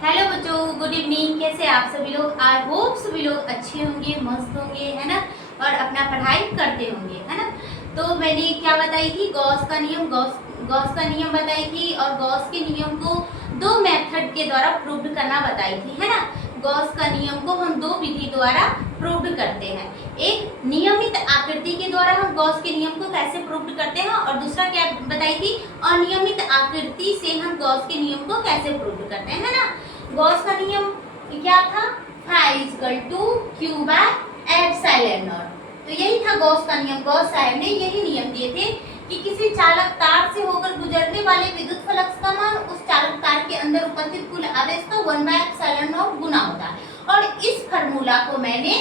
Hello बच्चों, good evening. कैसे आप सभी लोग? आई होप सभी लोग अच्छे होंगे, मस्त होंगे, है ना, और अपना पढ़ाई करते होंगे, है ना। तो मैंने क्या बताई थी, गॉस का नियम, गॉस का नियम बताई थी, और गॉस के नियम को दो मेथड के द्वारा प्रूव करना बताई थी, है ना। गॉस का नियम को हम दो विधि द्वारा प्रूव करते हैं। एक नियमित आकृति के द्वारा हम गॉस के नियम को कैसे प्रूव करते हैं, और दूसरा क्या बताई थी, अनियमित आकृति से हम गॉस के नियम को कैसे प्रूव करते हैं, है ना। गॉस का नियम क्या था, φ=q/ε0। तो यही था गॉस का नियम। गॉस साहब ने यही नियम दिए थे कि किसी चालक तार से होकर गुजरने वाले विद्युत फ्लक्स का मान उस चालक तार के अंदर उपस्थित कुल आवेश का 1/ε0 गुना होता है। और इस फार्मूला को मैंने,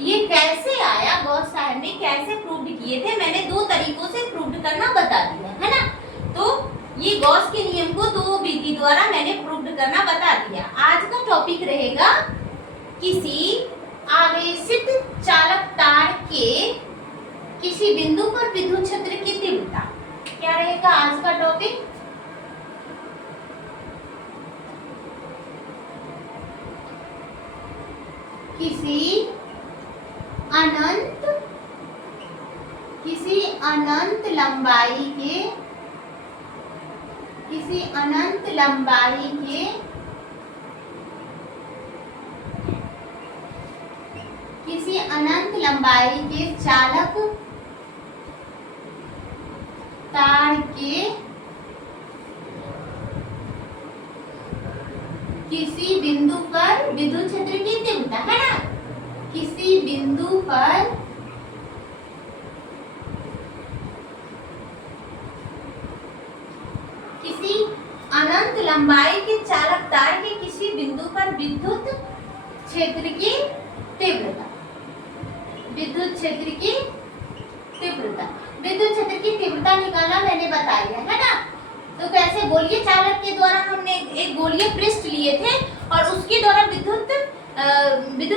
ये कैसे आया, गॉस साहब ने कैसे प्रूव किए थे, मैंने दो तरीकों से प्रूव करना बता दिया, है ना। तो ये गॉस के नियम को दो विधि द्वारा मैंने प्रूव करना बता दिया। आज का टॉपिक रहेगा किसी आवेशित चालक तार के किसी बिंदु पर विद्युत क्षेत्र की तीव्रता। क्या रहेगा आज का टॉपिक? किसी अनंत लंबाई के चालक तार के किसी बिंदु पर विद्युत क्षेत्र की तीव्रता, है ना। किसी बिंदु पर किसी अनंत लंबाई के चालक तार के किसी बिंदु पर विद्युत क्षेत्र की तीव्रता, विद्युत क्षेत्र की तीव्रता निकालना मैंने बता दिया, है ना। तो कैसे, गोलीय चालक के द्वारा हमने एक गोलीय पृष्ठ लिए थे और उसके द्वारा विद्युत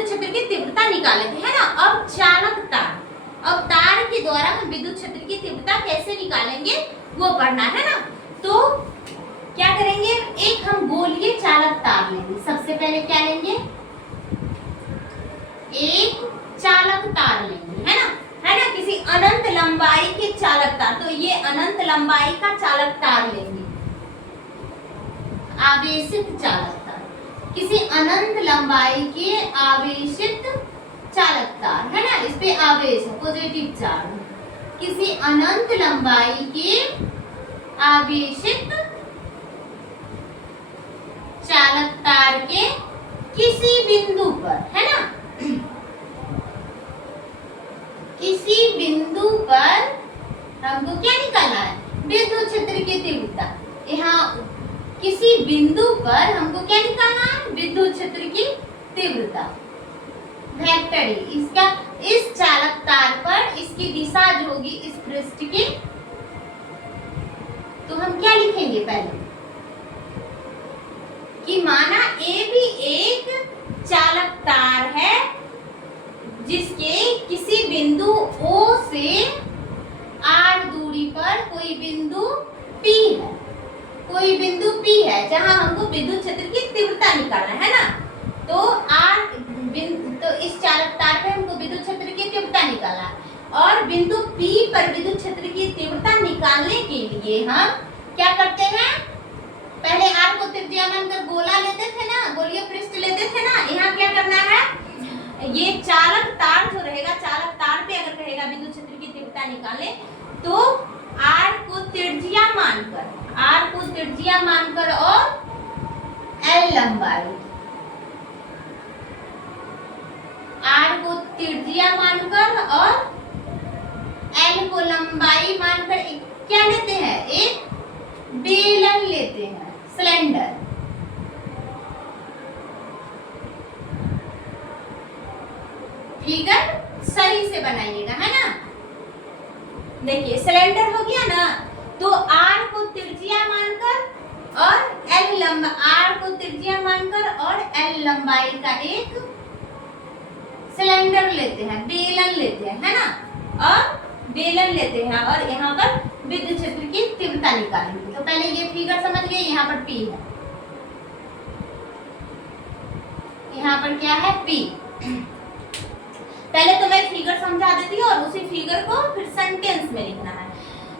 क्षेत्र की तीव्रता निकाले थे, है ना। अब चालक तार, अब तार के द्वारा हम विद्युत क्षेत्र की तीव्रता कैसे निकालेंगे वो पढ़ना है ना। तो क्या करेंगे, एक हम गोलीय चालक तार लेंगे। सबसे पहले क्या लेंगे, एक चालक तार लेंगे, है ना, किसी अनंत लंबाई के चालक तार। तो ये अनंत लंबाई का चालक तार लेंगे, आवेशित चालक तार, किसी अनंत लंबाई के आवेशित चालक तार, है ना। इस पे आवेश है, पॉजिटिव चार्ज। किसी अनंत लंबाई के आवेशित चालक तार के किसी बिंदु पर, है ना, किसी बिंदु पर हमको क्या निकालना है, विद्युत क्षेत्र की तीव्रता। यहाँ किसी बिंदु पर हमको क्या निकालना है, विद्युत क्षेत्र की तीव्रता। वेक्टर इसका, इस चालक तार पर इसकी दिशा जो होगी इस पृष्ठ की, तो हम क्या लिखेंगे पहले कि माना ए भी एक चालक तार है जिसके किसी बिंदु O से R दूरी पर कोई बिंदु P है, जहां हमको विद्युत क्षेत्र की तीव्रता निकालना है ना। तो तो इस चालक तार पे हमको विद्युत क्षेत्र की तीव्रता निकालना, और बिंदु P पर विद्युत क्षेत्र की तीव्रता निकालने के लिए हम क्या करते हैं, पहले R को त्रिज्या मानकर गोला लेते थे ना, गोलीय पृष्ठ लेते थे ना। यहाँ क्या करना है, ये चालक तार जो रहेगा, चालक तार पे अगर कहेगा विद्युत क्षेत्र की तीव्रता निकाले, तो R को त्रिज्या मानकर और L लंबाई, R को त्रिज्या मानकर और L को लंबाई मानकर क्या लेते हैं, एक बेलन लेते हैं, सिलेंडर। फिगर सही से बनाइएगा, है ना। देखिए सिलेंडर हो गया ना, तो R को त्रिज्या मानकर और L लंबाई का एक सिलेंडर लेते हैं, बेलन लेते हैं, है ना, और यहाँ पर विद्युत क्षेत्र की तीव्रता निकालेंगे। तो पहले ये फिगर समझ गए, यहाँ पर P है, यहाँ पर क्या है P। पहले तो मैं फिगर समझा देती हूँ और उसी फिगर को फिर सेंटेंस में लिखना है।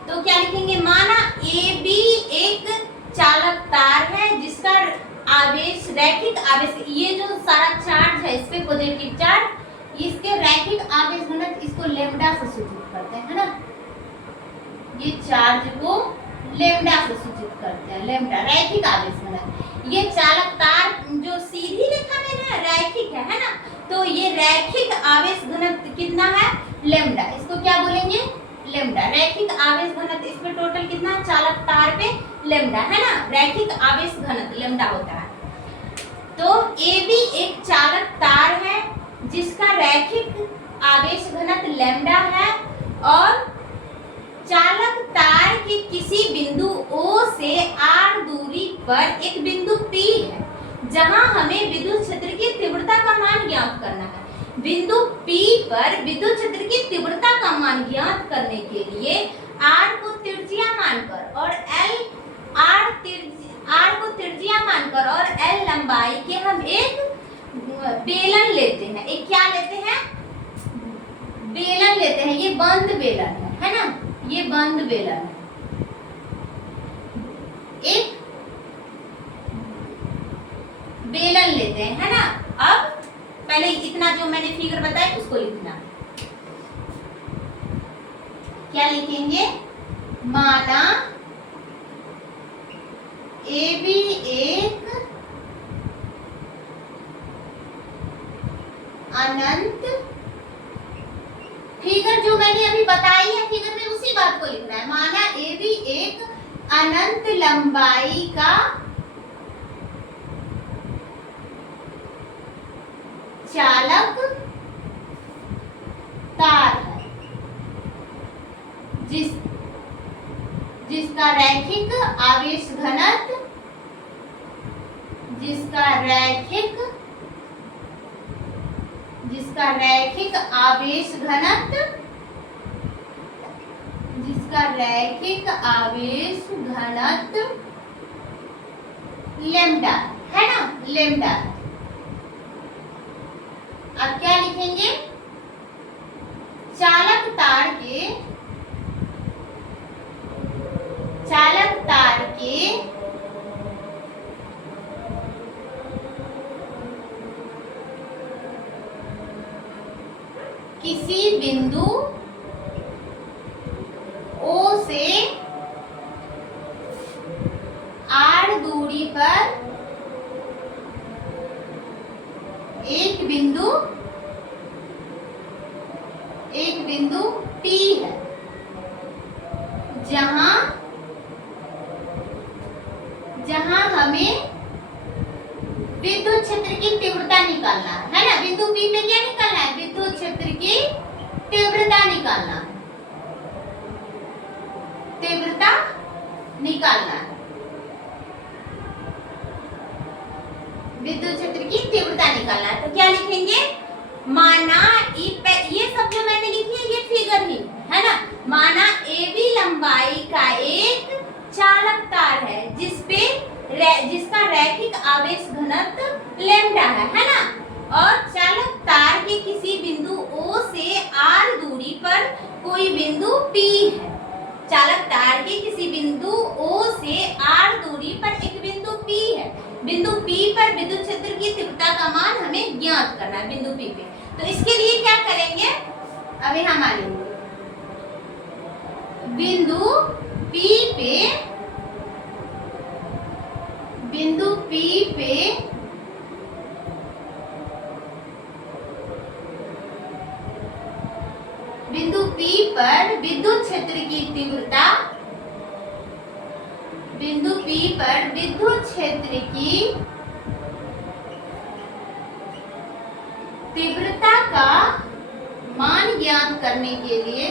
तो क्या लिखेंगे, माना AB एक चालक तार है जिसका आवेश रैखिक आवेश, ये जो सारा चार्ज है इस पे पॉजिटिव चार्ज, इसके रैखिक आवेश घनत्व इसको लेम्डा से सूचित करते हैं, है ना। ये चार्ज को लेम्डा से सूचित करते हैं, लेम्डा रैखिक आवेश घनत्व। ये चालक तार जो सीधी रेखा में है रैखिक है ना, तो ये रैखिक आवेश घनत्व कितना है, लेम्डा। इसको क्या बोलेंगे, लेम्डा। रैखिक आवेश घनत्व इस पे टोटल कितना, चालक तार पे लेम्डा, है ना। रैखिक आवेश घनत्व लेम्डा होता है। तो AB एक चालक तार है जिसका रैखिक आवेश घनत्व लेम्डा है और चालक तार के किसी बिंदु O से R दूरी पर एक बिंदु P है जहां हमें विद्युत क्षेत्र की तीव्रता का मान ज्ञात करना है। बिंदु P पर विद्युत क्षेत्र की तीव्रता का मान ज्ञात करने के लिए R को त्रिज्या मानकर और R को त्रिज्या मानकर और L लंबाई के हम एक बेलन लेते हैं। एक क्या लेते हैं, बेलन लेते हैं। ये बंद बेलन है ना, ये बंद बेलन है। एक बेलन लेते हैं, है ना। अब पहले इतना जो मैंने फिगर बताया उसको लिखना। क्या लिखेंगे, माना AB एक अनंत, फिगर जो मैंने अभी बताई है फिगर में उसी बात को लिखना है। माना AB एक अनंत लंबाई का चालक तार है जिसका रैखिक आवेश घनत्व जिसका रैखिक आवेश घनत्व लेम्डा है ना, लेम्डा। अब क्या लिखेंगे, चालक तार के किसी बिंदु O से R दूरी पर एक बिंदु P है जहां हमें विद्युत क्षेत्र की तीव्रता निकालना है ना। बिंदु P पे क्या निकालना है, विद्युत क्षेत्र की तीव्रता निकालना है, तीव्रता निकालना है, विद्युत क्षेत्र की तीव्रता निकालना है। तो क्या लिखेंगे, माना ये सब जो मैंने लिखी है ये फिगर ही है ना। माना AB लंबाई का एक चालक तार है जिसका रैखिक आवेश घनत्व लेम्डा है ना। और चालक तार के किसी बिंदु O से R दूरी पर कोई बिंदु P है। चालक तार के किसी बिंदु O से R दूरी पर एक बिंदु P है। बिंदु P पर विद्युत क्षेत्र की तीव्रता का मान हमें ज्ञात करना है, बिंदु P पे। तो इसके लिए क्या करेंगे, अब यहाँ मान लेंगे बिंदु P पे बिंदु P पर विद्युत क्षेत्र की तीव्रता, बिंदु P पर विद्युत क्षेत्र की तीव्रता का मान ज्ञात करने के लिए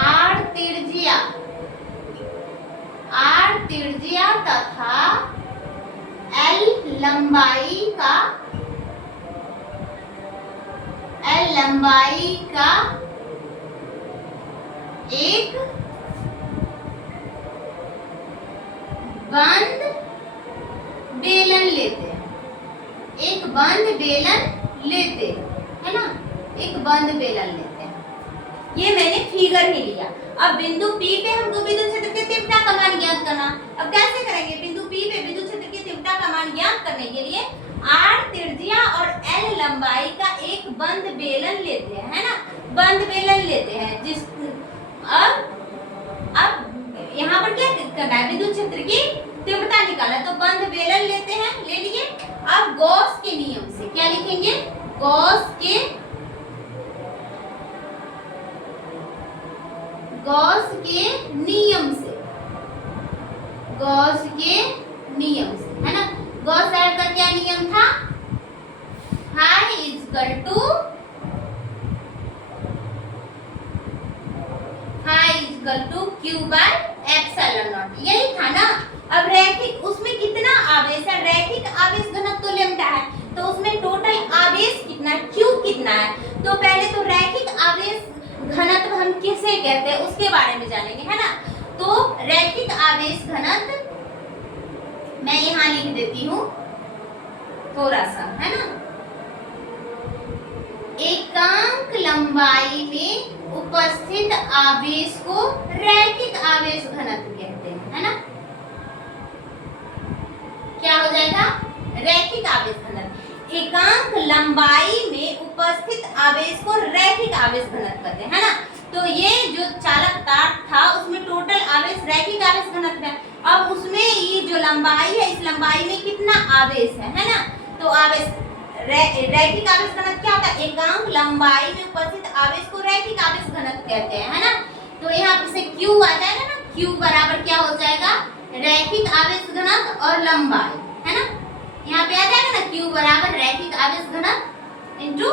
R त्रिज्या तथा L लंबाई का एक बंद बेलन लेते हैं, एक बंद बेलन लेते है ना, एक बंद बेलन लेते हैं। ये मैंने फिगर ही लिया। अब बिंदु P पे हमको विद्युत क्षेत्र की तीव्रता का मान ज्ञात करना। अब कैसे करेंगे? बिंदु P पे विद्युत क्षेत्र की तीव्रता का मान ज्ञात करने के लिए R त्रिज्या और L लंबाई का एक बंद बेलन लेते हैं, है ना, बंद बेलन लेते हैं। जिस अब यहाँ पर क्या करना है? विद्युत क्षेत्र की तीव्रता निकालना, तो बंद बेलन लेते हैं, ले लिए। अब गॉस के नियम से क्या लिखेंगे? गॉस के नियम से, गॉस के नियम से, है ना। गॉस साहब का क्या नियम था? Phi equal to Q by epsilon not, यही था ना। अब रैखिक, उसमें कितना आवेश है? रैखिक आवेश घनत्व तो लैम्डा है, तो उसमें टोटल आवेश कितना है? क्यू कितना है? तो पहले तो रैखिक आवेश घनत्व हम किसे कहते हैं उसके बारे में जानेंगे, है ना। तो रैखिक आवेश घनत्व मैं यहाँ लिख देती हूँ थोड़ा सा, है ना। एकांक लंबाई में उपस्थित आवेश को रैखिक आवेश घनत्व कहते हैं, है ना। क्या हो जाएगा? रैखिक आवेश घनत्व। एकांक लंबाई में उपस्थित आवेश को रैखिक आवेश घनत्व कहते हैं, है ना। तो ये जो चालक तार था उसमें टोटल आवेश रैखिक आवेश घनत्व है। अब उसमें ये जो लंबाई है, इस लंबाई में कितना आवेश है ना। तो आवेश रैखिक आवेश घनत्व क्या होता है? एकांक लंबाई में उपस्थित आवेश को रैखिक आवेश घनत्व कहते हैं, है ना। तो यहाँ पर से Q आ जाएगा ना, Q बराबर क्या हो जाएगा? रैखिक आवेश घनत्व और लंबाई, है ना। यहाँ पे आ जाएगा ना Q बराबर रैखिक आवेश घनत्व इनटू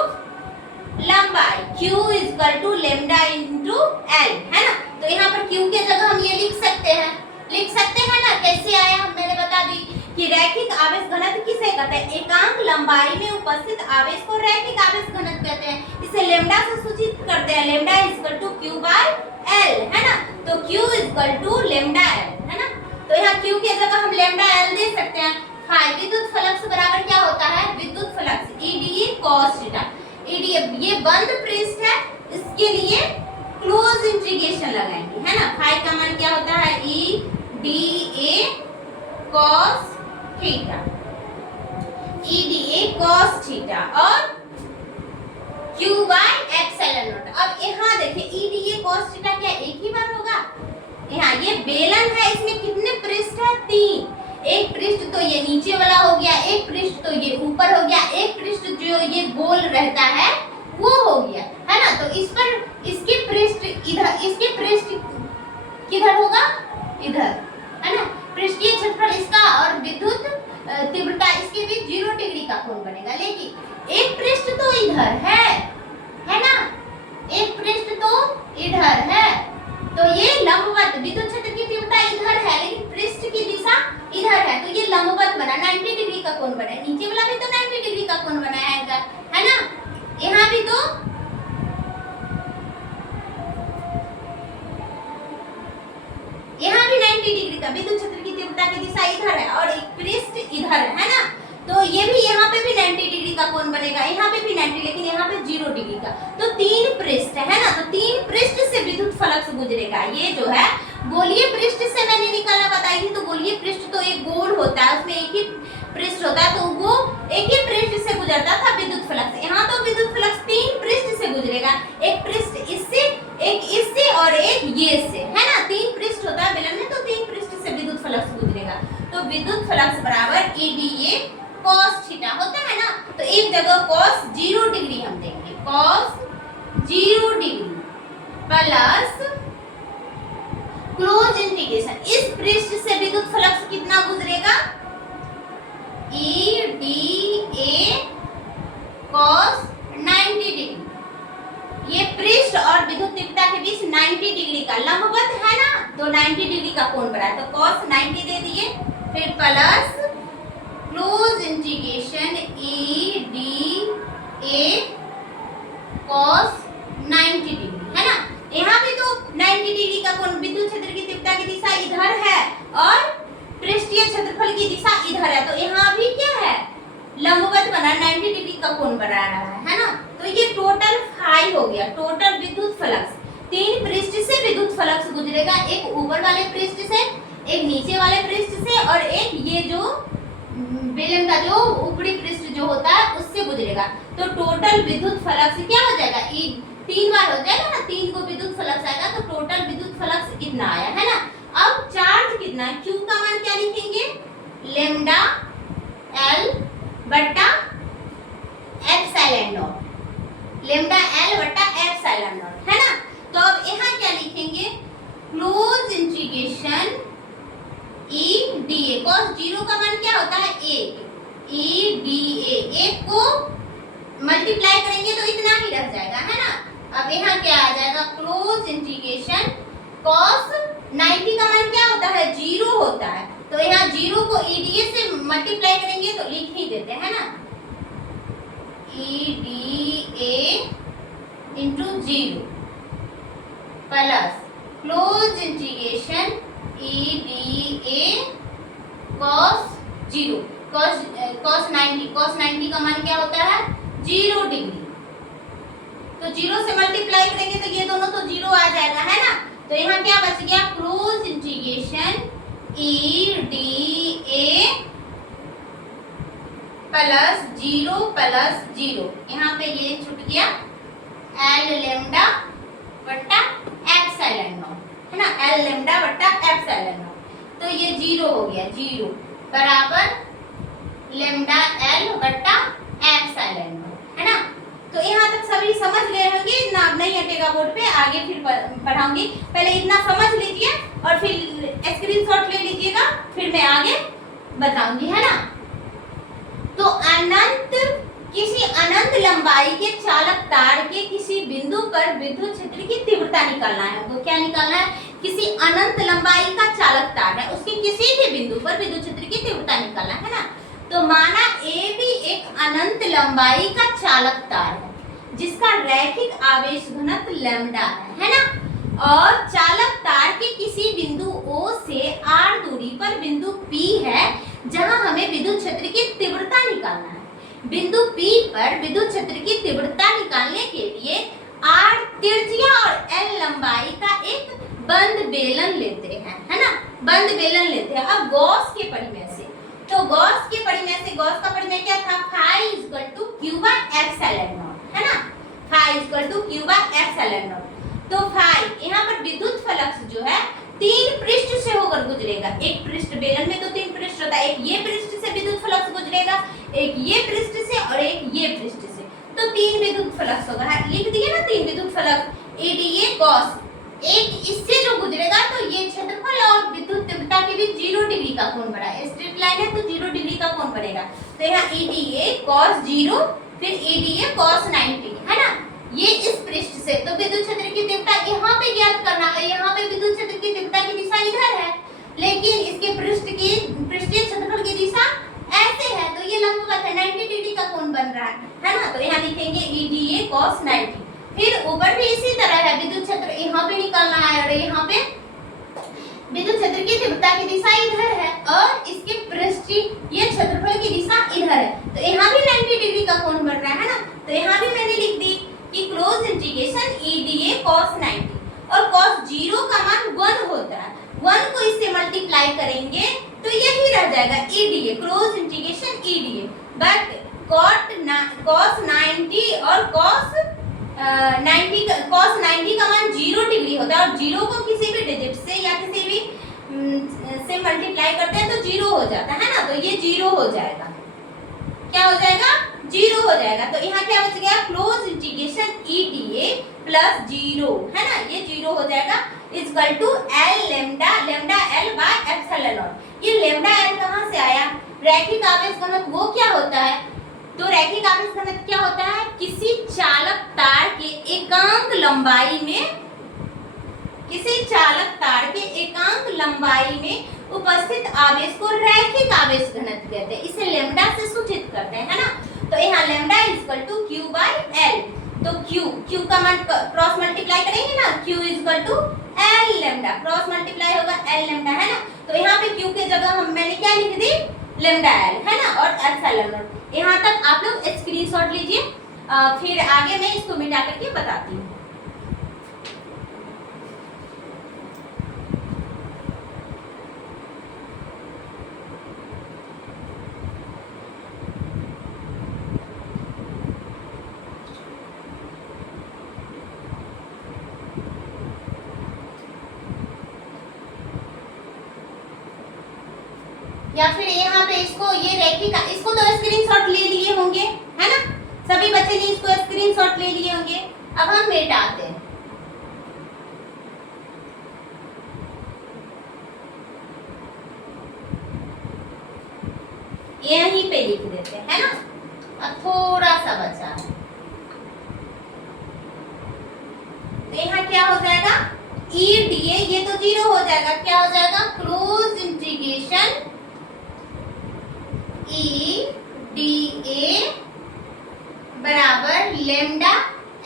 लंबाई, Q equal to lambda into L, है ना। तो यहाँ पर Q के जगह हम ये लिख सकते हैं ना। कैसे आया? हम मैंने बता दी कि रैखिक आवेश घनत्व किसे कहते हैं? एकांक लंबाई में उपस्थित आवेश को रैखिक आवेश घनत्व कहते हैं। इसे लैम्डा से सूचित करते हैं, lambda equal to Q by L, है ना। तो Q equal to lambda L, है ना। तो यहाँ Q के जगह हम लैम्डा L दे सकते हैं। फाई विद्युत फ्लक्स बराबर क्या होता है? विद्युत flux EdE cos theta. EdE ये बंद पृष्ठ है, इसके लिए क्लोज इंटीग्रेशन लगाएंगे, है ना। फाई का मान क्या होता है? EdA cos theta, EdA cos theta और Q बाय एप्सिलॉन नॉट। अब यहाँ देखिए EdA cos थीटा क्या एक ही बार होगा? यहाँ ये बेलन है, इसमें कितने पृष्ठ है? 3। एक पृष्ठ तो ये नीचे वाला हो गया, एक पृष्ठ तो ये ऊपर हो गया, एक पृष्ठ जो ये गोल रहता है वो हो गया, है ना। तो इस पर इसके पृष्ठ इधर, इसके पृष्ठ किधर होगा? इधर, है ना। पृष्ठीय क्षेत्रफल इसका और विद्युत तीव्रता इसके बीच 0 डिग्री का कोण बनेगा। लेकिन एक पृष्ठ तो इधर है ना, एक पृष्ठ तो इधर है, तो ये लंबवत, विद्युत क्षेत्र की तीव्रता इधर है लेकिन पृष्ठ की दिशा इधर है, तो ये लंबवत बना, 90 डिग्री का कोण बना। नीचे वाला भी तो 90 डिग्री का कोण बनाएगा, है ना। यहाँ भी तो यहाँ भी 90 डिग्री का, विद्युत क्षेत्र की तीव्रता की दिशा इधर है और एक पृष्ठ इधर है ना। तो ये भी यहाँ पे भी 90 डिग्री का कोण बनेगा, यहाँ पे भी 90, लेकिन यहाँ पे 0 डिग्री का। तो 3 पृष्ठ है ना, तो 3 पृष्ठ से विद्युत फ्लक्स गुजरेगा। ये जो है गोलीय पृष्ठ से मैंने निकालना बताई थी। तो गोलीय पृष्ठ तो एक गोल होता है, उसमें एक ही पृष्ठ होता है, तो वो एक ही पृष्ठ से गुजरता था विद्युत फ्लक्स। यहाँ तो विद्युत फ्लक्स 3 पृष्ठ से गुजरेगा, एक पृष्ठ इससे, एक इससे और एक ये से, है ना। 3 पृष्ठ होता है बेलन में, तो 3 पृष्ठ से विद्युत फ्लक्स गुजरेगा। तो विद्युत फ्लक्स बराबर EdA cos थीटा होता है ना। तो एक जगह cos 0 डिग्री हम देंगे, cos 0 degree plus close integration, इस पृष्ठ से विद्युत फ्लक्स कितना गुजरेगा? EdA cos 90 degree. ये पृष्ठ और विद्युत तीव्रता के बीच 90 डिग्री का लंबवत है ना, तो 90 डिग्री का कोण बना, तो cos 90 दे दिए, फिर plus close integration EdA cos 90 degree, है ना। यहाँ भी तो 90 डिग्री का कोण, विद्युत क्षेत्र की तीव्रता की दिशा इधर है और पृष्ठीय क्षेत्रफल की दिशा इधर है, तो यहाँ भी क्या है, लंबवत बना 90 डिग्री का कोण बना रहा है ना। तो ये टोटल फाई हो गया, टोटल विद्युत फ्लक्स। 3 पृष्ठ से विद्युत फ्लक्स गुजरेगा, एक ऊपर वाले पृष्ठ से, एक नीचे वाले पृष्ठ से और एक ये जो बेलन का जो ऊपरी पृष्ठ जो होता है उससे गुजरेगा। तो टोटल विद्युत फ्लक्स क्या हो जाएगा, 3 बार हो जाएगा ना, 3 को विद्युत फ्लक्स आएगा, तो टोटल विद्युत फ्लक्स इतना आया है ना। अब चार्ज कितना है, Q का मान क्या लिखेंगे, लैम्डा L बटा एप्सिलॉन नॉट, लैम्डा L बटा एप्सिलॉन नॉट, है ना। तो अब यहाँ क्या लिखेंगे, close integration E dA, cos 0 का मान क्या होता है 1, E dA, 1 को मल्टीप्लाई करेंगे तो इतना ही रह जाएगा, है ना। अब यहाँ क्या आ जाएगा, क्लोज इंटीग्रेशन cos 90 का मान क्या होता है 0 होता है, तो यहाँ 0 को E dA से मल्टीप्लाई करेंगे तो लिख ही देते हैं ना, E dA into 0 plus close integration E dA cos 0, cos 90 का मान क्या होता है 0 डिग्री, तो 0 से मल्टीप्लाई करेंगे तो ये दोनों तो 0 आ जाएगा, है ना। तो यहाँ क्या बच गया, close integration E dA plus 0 यहाँ पे ये छूट गया L लैम्डा बटा एप्सिलॉन नॉट, है ना, L लैम्डा बटा एप्सिलॉन नॉट, तो ये 0 हो गया, 0 बराबर लैम्डा L बटा एप्सिलॉन नॉट, है ना। तो यहाँ तक सभी समझ गए होंगे, इतना अब नहीं हटेगा बोर्ड पे, आगे फिर पढ़ाऊंगी, पहले इतना समझ लीजिए और फिर स्क्रीनशॉट ले लीजिएगा, फिर मैं आगे बताऊंगी, है ना। तो किसी अनंत लंबाई के चालक तार के किसी बिंदु पर विद्युत क्षेत्र की तीव्रता निकालना है, तो क्या निकालना है, किसी अनंत लंबाई का चालक तार है, उसके किसी भी बिंदु पर विद्युत क्षेत्र की तीव्रता निकालना है ना। तो माना ए भी एक अनंत लंबाई का चालक तार है जिसका रैखिक आवेश घनत्व लैम्डा है ना, और चालक तार के किसी बिंदु O से R दूरी पर बिंदु P है जहां हमें विद्युत क्षेत्र की तीव्रता निकालना है। बिंदु P पर विद्युत क्षेत्र की तीव्रता निकालने के लिए R त्रिज्या और L लंबाई का एक बंद बेलन लेते हैं, है ना, बंद बेलन लेते हैं। अब गॉस के परिमेय से, तो गॉस के परिमेय से, गॉस का परिमेय क्या था, phi equal to Q by epsilon not, है ना, phi equal to Q by epsilon not. तो फाई यहाँ पर विद्युत फ्लक्स जो है 3 पृष्ठ से होकर गुजरेगा, एक पृष्ठ बेलन में तो 3 पृष्ठ होता है, एक ये पृष्ठ से विद्युत फ्लक्स गुजरेगा, एक ये पृष्ठ से और एक ये पृष्ठ से, तो 3 विद्युत फ्लक्स होगा, लिख दिए ना 3 विद्युत फ्लक्स E dA cos, एक इससे जो गुजरेगा तो ये क्षेत्रफल और विद्युत तीव्रता के बीच 0 डिग्री का कोण बना है, स्ट्रेट लाइन है तो 0 डिग्री का कोण बनेगा, तो यहाँ E dA cos 0 फिर E dA cos 90, है ना, ये इस पृष्ठ से, तो विद्युत क्षेत्र की तीव्रता यहाँ पे ज्ञात करना है, यहाँ पे विद्युत क्षेत्र की तीव्रता की दिशा इधर है, लेकिन इसके पृष्ठीय क्षेत्रफल की दिशा ऐसे है, तो ये लंबवत है, 90 डिग्री का कोण बन रहा है ना। तो यहाँ लिखेंगे E dA cos 90, फिर ऊपर भी इसी तरह है, विद्युत क्षेत्र यहाँ पे निकालना है और यहाँ पे विद्युत क्षेत्र की तीव्रता की दिशा इधर है और इसके पृष्ठीय क्षेत्रफल की दिशा इधर है, तो यहाँ भी 90 डिग्री का कोण बन रहा है ना। तो यहाँ भी मैंने लिख दी कि close integration E dA cos 90 और cos 0 का मान 1 होता है, 1 को इससे मल्टीप्लाई करेंगे तो यही रह जाएगा E dA, close integration E dA, but cos 90 और cos 90 का मान 0 डिग्री होता है और 0 को किसी भी डिजिट से या किसी भी से मल्टीप्लाई करते हैं तो 0 हो जाता है ना, तो ये 0 हो जाएगा, क्या हो जाएगा 0 हो जाएगा। तो यहाँ क्या बच गया, close integration E dA plus 0, है ना, ये 0 हो जाएगा equal to L lambda L by epsilon not. ये लैम्डा L कहाँ से आया, रैखिक आवेश घनत्व वो क्या होता है, तो रैखिक आवेश घनत्व क्या होता है, किसी चालक तार के एकांक लंबाई में उपस्थित आवेश को रैखिक आवेश घनत्व कहते हैं, इसे लैम्डा से सूचित करते हैं, है ना। तो यहाँ lambda equal to Q by L, तो Q का मान क्रॉस मल्टीप्लाई करेंगे ना, Q equal to L lambda, cross multiply होगा L लैम्डा, है ना। तो यहाँ पे Q के जगह मैंने क्या लिख दी, लैम्डा L, है ना, और एप्सिलॉन नॉट। यहाँ तक आप लोग स्क्रीनशॉट लीजिए, फिर आगे मैं इसको मिटा करके बताती हूँ। या फिर यहाँ पे इसको ये रेखिका, इसको तो स्क्रीनशॉट ले लिए होंगे, है ना, सभी बच्चे ने इसको स्क्रीनशॉट ले लिए होंगे। अब हम मिटाते हैं। यहीं पे लिख देते हैं, है ना। अब थोड़ा सा बचा है, तो यहाँ क्या हो जाएगा, ई डी ए, ये तो जीरो हो जाएगा, क्या हो जाएगा, close integration E D A बराबर lambda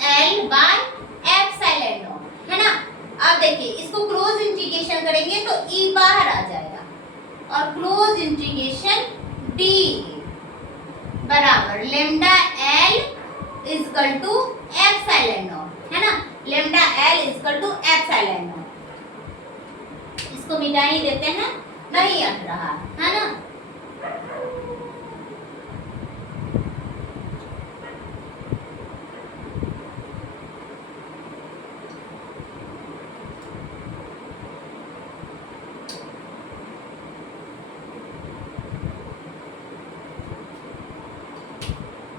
L by epsilon not, है ना। अब देखिए इसको क्लोज इंटीग्रेशन करेंगे तो ई बाहर आ जाएगा, और क्लोज इंटीग्रेशन डी बराबर lambda L equal to epsilon not, है ना, lambda L equal to epsilon not. इसको मिटा ही देते हैं, नहीं अट रहा, है ना।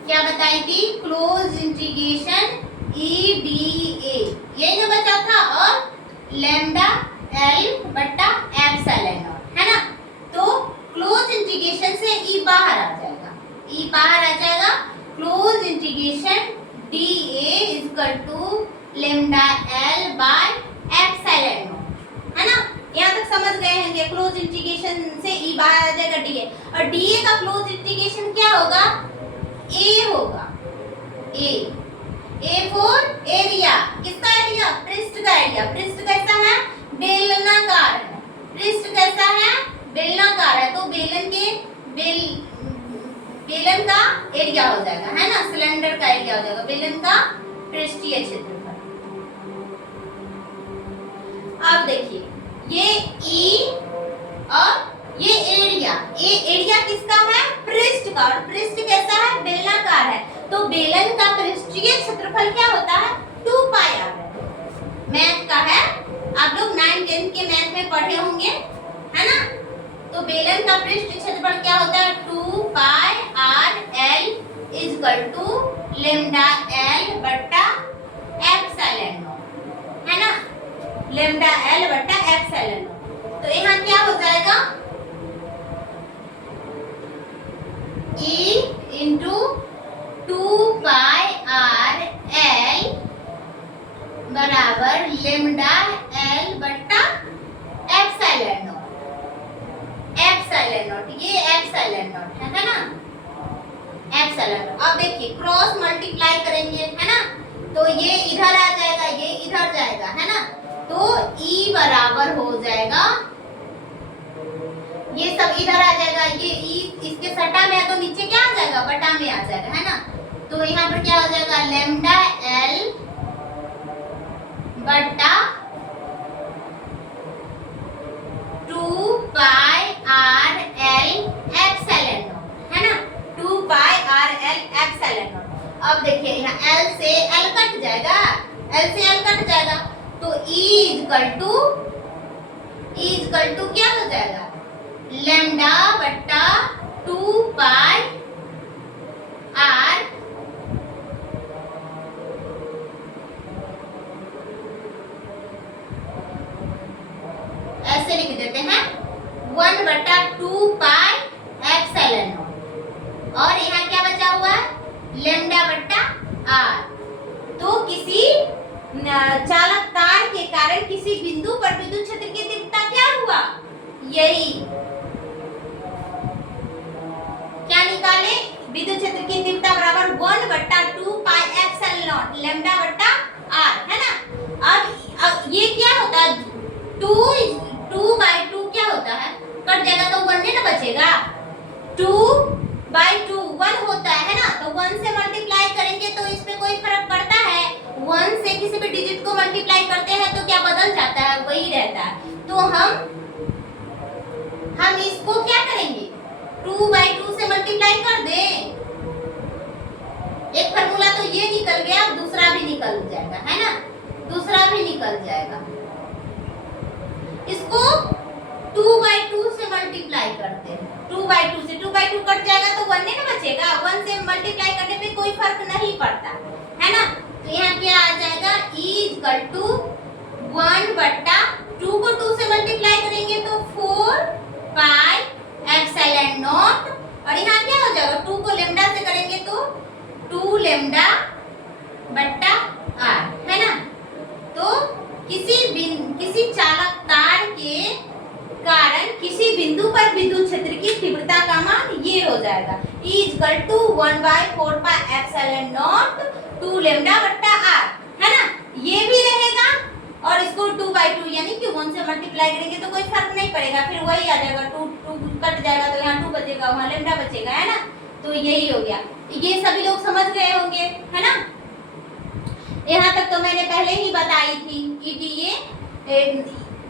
क्या बताई थी, क्लोज इंटीग्रेशन ई डी ए, ये जो बचा था, और लैम्डा एल बट्टा एप्सिलॉन नॉट, है ना। तो क्लोज इंटीग्रेशन से ई बाहर आ जाएगा, ई बाहर आ जाएगा, close integration D A equal to lambda L by epsilon not, है ना। यहाँ तक समझ गए होंगे, क्लोज इंटीग्रेशन से ई बाहर आ जाएगा डी ए, और डी ए का क्लोज इंटीग्रेशन क्या होगा, ए होगा, ए फॉर एरिया, किसका एरिया, पृष्ठ का एरिया। पृष्ठ कैसा है, बेलनाकार है, पृष्ठ कैसा है, बेलनाकार है, तो बेलन का एरिया हो जाएगा, है ना, सिलेंडर का एरिया हो जाएगा, बेलन का पृष्ठीय क्षेत्रफल। अब देखिए ये ई और ये एरिया, ये एरिया किसका है, पृष्ठ का, और पृष्ठ कैसा है, बेलनाकार है, तो बेलन का पृष्ठीय क्षेत्रफल क्या होता है, 2 पाई आर है। मैथ का है, आप लोग 9 10 के मैथ में पढ़े होंगे, है ना। तो बेलन का पृष्ठ क्षेत्रफल क्या होता है, 2 pi R L equal to lambda L बट्टा एप्सिलॉन नॉट, है ना, लैम्डा एल बट्टा एप्सिलॉन नॉट। तो यहाँ क्या हो जाएगा, E into 2 pi R L बराबर लैम्डा एल बट्टा एप्सिलॉन नॉट, एप्सिलॉन नॉट, ये एप्सिलॉन नॉट है ना, एप्सिलॉन नॉट। अब देखिए क्रॉस मल्टीप्लाई करेंगे, है ना, तो ये इधर आ जाएगा, ये इधर जाएगा, है ना, तो E बराबर हो जाएगा, ये सब इधर आ जाएगा, ये ई इसके सटा में है तो नीचे क्या आ जाएगा, बटा में आ जाएगा, है ना। तो यहाँ पर क्या हो जाएगा, लैम्डा एल बटा 2 pi R L epsilon not, है ना, 2 pi R L epsilon not. अब देखिए यहाँ एल से एल कट जाएगा, एल से एल कट जाएगा, तो ई इक्वल टू क्या हो जाएगा, लैम्डा बट्टा 2 पाई आर ऐसे लिख देते हैं, 1 बट्टा 2 पाई एप्सिलॉन नॉट, और यहाँ क्या बचा हुआ है, लैम्डा बट्टा आर। तो किसी चालक तार के कारण किसी बिंदु पर विद्युत क्षेत्र की तीव्रता क्या हुआ, यही क्या निकाले, विद्युत क्षेत्र की तीव्रता बराबर 1 बट्टा 2 2 पाई एप्सिलॉन नॉट लैम्डा बटा r, है ना। अब ये क्या होता है, 2/2 क्या होता है, कट जाएगा तो 1 नहीं ना बचेगा, 2/2 1 होता है ना। तो 1 से मल्टीप्लाई करेंगे तो इसमें कोई फर्क पड़ता है, 1 से किसी भी डिजिट को मल्टीप्लाई करते हैं तो क्या बदल जाता है, वही रहता है। तो हम इसको क्या करेंगे, 2/2 से मल्टीप्लाई कर दें। एक फार्मूला तो ये निकल गया, अब दूसरा भी निकल जाएगा, है ना, दूसरा भी निकल जाएगा। इसको 2/2 से मल्टीप्लाई करते हैं, 2/2 से 2/2 कट जाएगा तो 1 नहीं ना बचेगा, 1 से मल्टीप्लाई करने पे कोई फर्क नहीं पड़ता, है ना। तो यहाँ क्या आ जाएगा, E=1/2 को 2 से मल्टीप्लाई करेंगे तो 4 पाई एप्सिलॉन नॉट, और यहाँ क्या हो जाएगा, 2 को लैम्डा से करेंगे तो 2 लैम्डा बटा r, है ना। तो किसी चालक तार के कारण किसी बिंदु पर विद्युत क्षेत्र की तीव्रता का मान ये हो जाएगा, E=1/4 pi epsilon not 2 lambda बटा r, है ना। ये भी रहेगा और इसको 2/2 यानी कि 1 से मल्टीप्लाई करेंगे तो कोई फर्क नहीं पड़ेगा, फिर वही आ जाएगा, 2 कट जाएगा तो यहाँ 2 बचेगा, वहाँ लैम्डा बचेगा, है ना। तो यही हो गया, ये सभी लोग समझ गए होंगे, है ना। यहाँ तक तो मैंने पहले ही बताई थी।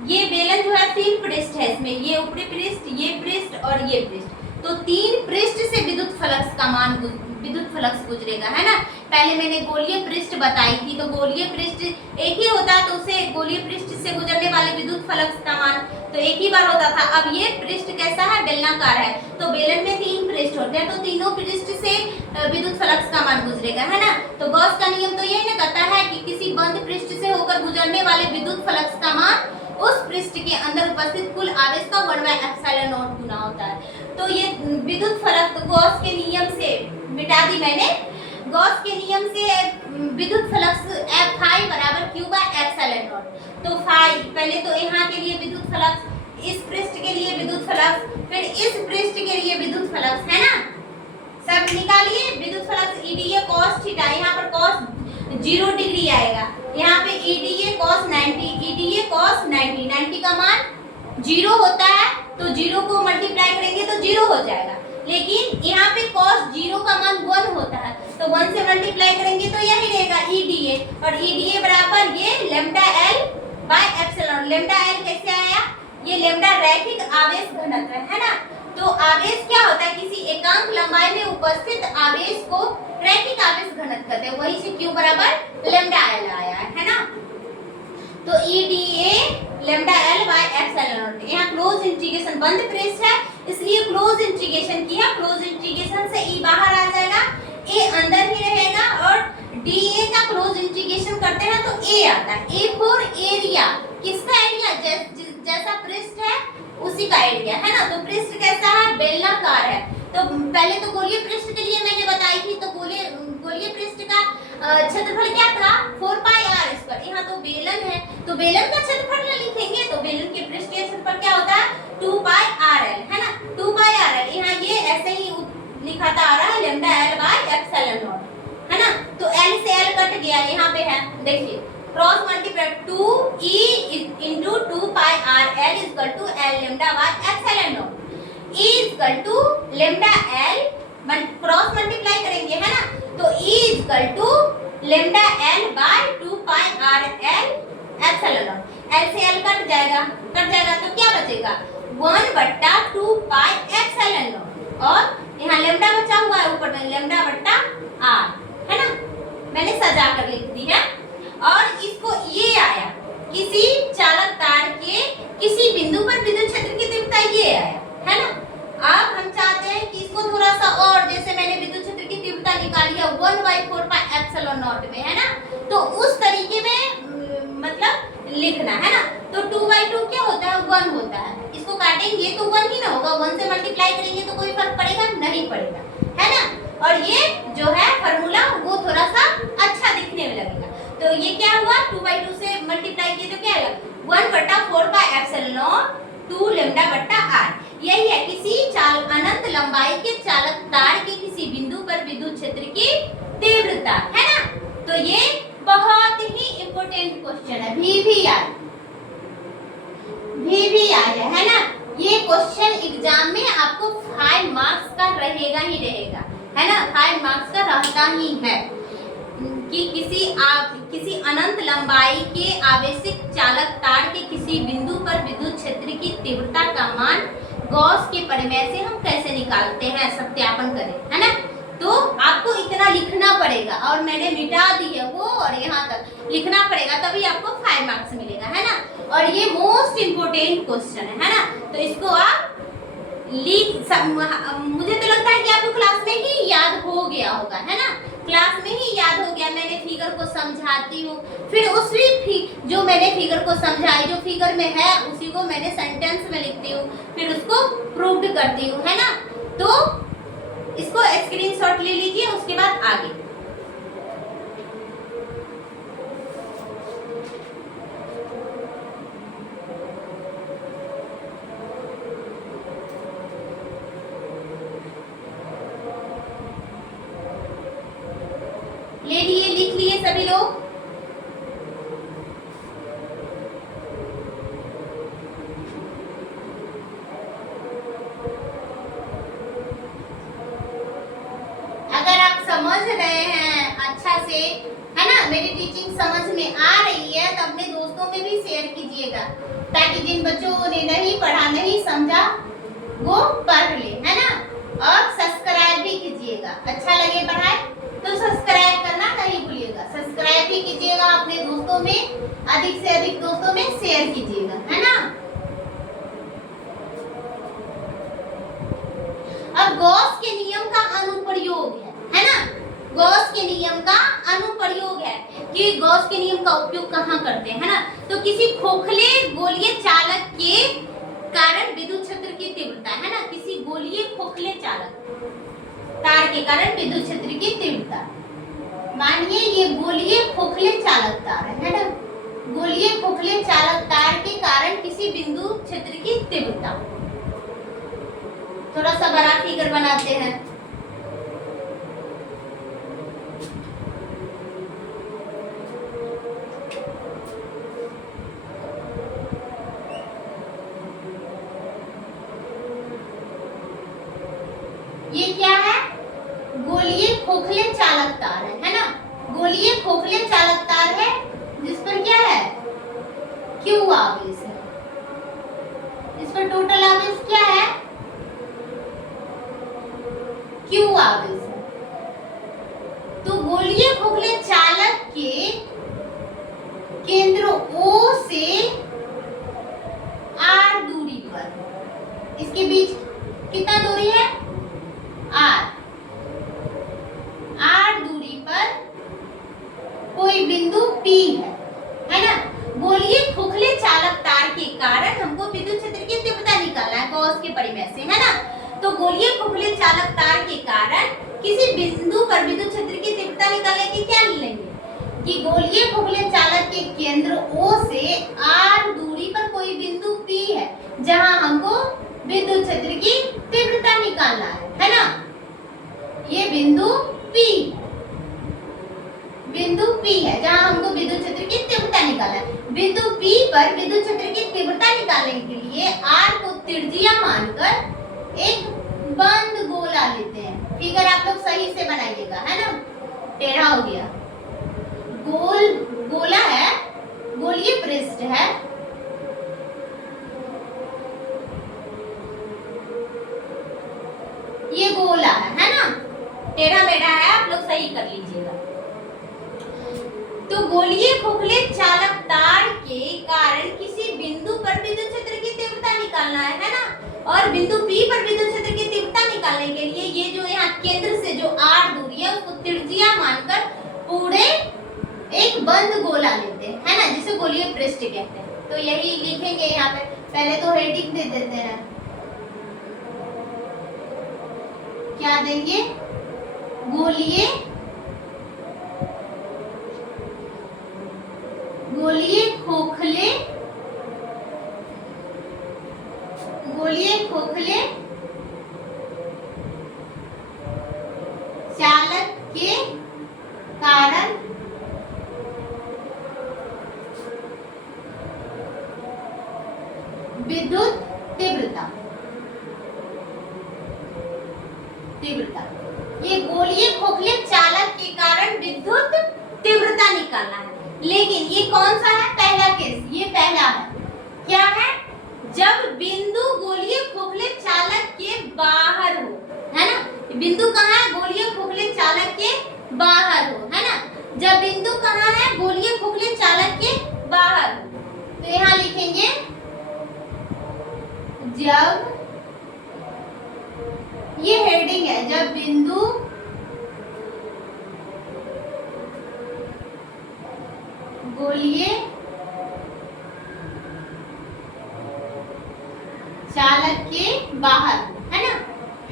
ये बेलन जो है 3 पृष्ठ है, इसमें ये ऊपरी पृष्ठ, ये पृष्ठ और ये पृष्ठ, तो 3 पृष्ठ से विद्युत फ्लक्स का मान विद्युत फ्लक्स गुजरेगा, है ना। पहले मैंने गोलीय पृष्ठ बताई थी, तो गोलीय पृष्ठ एक ही होता है, तो उसे गोलीय पृष्ठ से गुजरने वाले विद्युत फ्लक्स का मान तो एक ही बार होता था। अब ये पृष्ठ कैसा है, बेलनाकार है, तो बेलन में 3 पृष्ठ होते हैं, तो तीनों पृष्ठ से विद्युत फ्लक्स का मान गुजरेगा, है ना। तो गॉस का नियम तो यही ना कहता है कि किसी बंद पृष्ठ से होकर गुजरने वाले विद्युत फ्लक्स का मान उस पृष्ठ के अंदर उपस्थित कुल आवेश का 1/एप्सिलॉन नॉट गुना होता है। तो ये विद्युत फ्लक्स गॉस के नियम से मिटा दी मैंने, गॉस के नियम से विद्युत फ्लक्स F बराबर Q/एप्सिलॉन नॉट। तो फाई पहले तो यहाँ के लिए विद्युत फ्लक्स, इस पृष्ठ के लिए विद्युत फ्लक्स, फिर इस पृष्ठ के लिए विद्युत फ्लक्स, है ना। सब निकालिए, विद्युत फ्लक्स EDA cos थीटा, यहाँ पर cos 0 डिग्री आएगा, यहाँ पे EDA cos 90, EDA cos 90 का मान 0 होता है, तो 0 को मल्टीप्लाई करेंगे तो 0 हो जाएगा, लेकिन यहाँ पे cos 0 का मान 1 होता है, तो 1 से मल्टीप्लाई करेंगे तो यही रहेगा EDA, और EDA बराबर ये लैम्डा L/एप्सिलॉन। लैम्डा L कैसे आया, ये लैम्डा रैखिक आवेश घनत्व है ना। तो आवेश क्या होता है, किसी एकांक लंबाई में उपस्थित आवेश को रैखिक आवेश घनत्व कहते हैं, वही से Q बराबर लैम्डा L आया है ना। तो EDA लैम्डा L/एप्सिलॉन। यहाँ क्लोज इंटीग्रेशन, बंद पृष्ठ है इसलिए क्लोज इंटीग्रेशन किया, क्लोज इंटीग्रेशन से E बाहर आ जाएगा, A अंदर ही रहेगा, और DA का क्लोज इंटीग्रेशन करते हैं तो A आता है। A फॉर एरिया, किसका एरिया, जैसा पृष्ठ है उसी का एरिया, है ना। तो पृष्ठ कैसा है, बेलनाकार है। तो पहले तो गोलीय पृष्ठ के लिए मैंने बताई थी, तो गोलीय पृष्ठ का क्षेत्रफल क्या था, 4 पाई r²। यहाँ तो बेलन है, तो बेलन का क्षेत्रफल लिखेंगे, तो बेलन के पृष्ठ का क्षेत्रफल क्या होता है, 2 पाई rl, है ना, 2 पाई rl। यहाँ ये ऐसे ही लिखाता आ रहा है लैम्डा L/एप्सिलॉन नॉट, है ना। तो L से L कट गया, यहाँ पे है, देखिए cross multiply 2E into 2 pi rl = L lambda epsilon not. E = lambda L cross multiply करेंगे, है ना, तो E = lambda L/2 pi rl epsilon not. L से L कट जाएगा तो क्या बचेगा, 1/2 पाई एप्सिलॉन नॉट, और यहाँ लैम्डा बचा हुआ है ऊपर में, लैम्डा बटा r, है ना, मैंने सजा कर लिख दी है। और इसको ये आया, किसी चालक तार के किसी बिंदु पर विद्युत क्षेत्र की तीव्रता ये आया, है ना। अब हम चाहते हैं कि इसको थोड़ा सा और, जैसे मैंने विद्युत क्षेत्र की तीव्रता निकाली है 1/4 पाई एप्सिलॉन नॉट में, है ना, तो उस तरीके में मतलब लिखना, है ना। तो 2/2 क्या होता है, 1 होता है, इसको काटेंगे तो 1 ही ना होगा, 1 से मल्टीप्लाई करेंगे तो कोई फर्क पड़ेगा नहीं पड़ेगा, है ना। और ये जो है फार्मूला वो थोड़ा सा अच्छा दिखने में लगेगा। तो ये क्या हुआ, 2/2 से मल्टीप्लाई किए तो क्या आएगा, 1/4 पाई एप्सिलॉन नॉट 2 लैम्डा बटा r। यही है, किसी अनंत लंबाई के चालक तार के किसी बिंदु पर विद्युत क्षेत्र की तीव्रता, है ना। तो ये बहुत ही इंपॉर्टेंट क्वेश्चन है, भी आया है ना। ये क्वेश्चन एग्जाम में आपको 5 मार्क्स का रहेगा ही रहेगा, है ना, 5 मार्क्स का रहता ही है कि किसी अनंत लंबाई के आवेशित चालक तार के किसी बिंदु पर विद्युत क्षेत्र की तीव्रता का मान गॉस के प्रमेय से हम कैसे निकालते हैं, सत्यापन करें, है ना। तो आपको इतना लिखना पड़ेगा और मैंने मिटा दी है वो, और यहाँ तक लिखना पड़ेगा तभी आपको 5 मार्क्स मिलेगा, है ना। और ये मोस्ट इम्पोर्टेंट क्वेश्चन है ना। तो इसको आप मुझे तो लगता है कि आपको क्लास में ही याद हो गया होगा, है ना, क्लास में ही याद हो गया। मैंने फिगर को समझाती हूँ, फिर उसी जो मैंने फिगर को समझाई, जो फिगर में है उसी को मैंने सेंटेंस में लिखती हूँ, फिर उसको प्रूव्ड करती हूँ, है ना। तो इसको स्क्रीनशॉट ले लीजिए, उसके बाद आगे। ले लिए, लिख लिए सभी लोग। अगर आप समझ रहे हैं अच्छा से, है ना, मेरी टीचिंग समझ में आ रही है, तो अपने दोस्तों में भी शेयर कीजिएगा, ताकि जिन बच्चों ने नहीं पढ़ा, नहीं समझा, वो पढ़ ले, है ना। और सब्सक्राइब भी कीजिएगा, अच्छा लगे पढ़ाई तो सब्सक्राइब करना नहीं भूलिएगा। सब्सक्राइब भी कीजिएगा, अपने दोस्तों में, अधिक से अधिक दोस्तों में शेयर कीजिएगा, है ना। अब गॉस के नियम का अनुप्रयोग है ना। गॉस के नियम का अनुप्रयोग है कि गॉस के नियम का उपयोग कहाँ करते हैं, है ना। तो किसी खोखले गोलीय चालक के कारण विद्युत क्षेत्र की तीव्रता, है ना, किसी गोलीय खोखले चालक तार के कारण विद्युत क्षेत्र की तीव्रता, मानिए ये गोलीय खोखले चालक तार है ना, गोलीय खोखले चालक तार के कारण किसी बिंदु क्षेत्र की तीव्रता। थोड़ा सा बड़ा फिगर बनाते हैं। ये क्या है, गोलीय खोखले चालक तार है ना। गोलीय खोखले चालक तार है जिस पर क्या है, Q आवेश है। इस पर टोटल आवेश क्या है, Q आवेश है। तो गोलीय खोखले चालक के केंद्र O से R दूरी पर, इसके बीच कितना दूरी है, R दूरी पर कोई बिंदु P है ना। गोलीय खोखले चालक तार के कारण हमको विद्युत क्षेत्र की तीव्रता निकालना है गॉस के परिमेय से, है ना। तो गोलीय खोखले चालक तार के कारण किसी बिंदु पर विद्युत क्षेत्र की तीव्रता निकालने की क्या लेंगे कि गोलीय खोखले चालक के केंद्र O से R दूरी पर कोई बिंदु P है, जहां हमको विद्युत क्षेत्र की तीव्रता निकालना है ना। ये बिंदु P है, जहां हमको विद्युत क्षेत्र की तीव्रता निकालना है। बिंदु P पर विद्युत क्षेत्र की तीव्रता निकालने के लिए R को त्रिज्या मानकर एक बंद गोला लेते हैं। फिगर आप लोग सही से बनाइएगा, है ना, टेढ़ा हो गया। गोला है, गोलीय पृष्ठ है, ये गोला है ना, टेढ़ा मेढ़ा है, आप लोग सही कर लीजिएगा। तो गोलीय खोखले चालक तार के कारण किसी बिंदु पर विद्युत क्षेत्र की तीव्रता निकालना है ना। और बिंदु P पर विद्युत क्षेत्र की तीव्रता निकालने के लिए ये जो यहाँ केंद्र से जो R दूरी है उसको त्रिज्या मानकर पूरे एक बंद गोला लेते हैं, है ना, जिसे गोलीय पृष्ठ कहते हैं। तो यही लिखेंगे यहाँ पे, पहले तो हेडिंग दे देते हैं, क्या देंगे, गोलीय खोखले चालक के विद्युत तीव्रता। तीव्रता ये गोलीय खोखले चालक के कारण विद्युत तीव्रता निकालना है। लेकिन ये कौन सा है? पहला केस, ये पहला है। क्या है? जब बिंदु गोलीय खोखले चालक के बाहर हो, है ना। बिंदु कहाँ है? गोलीय खोखले चालक के बाहर हो, है ना। जब बिंदु कहाँ है? गोलीय खोखले चालक के बाहर हो, तो यहाँ लिखेंगे जब, ये हेडिंग है, जब बिंदु गोलीय चालक के बाहर, है ना,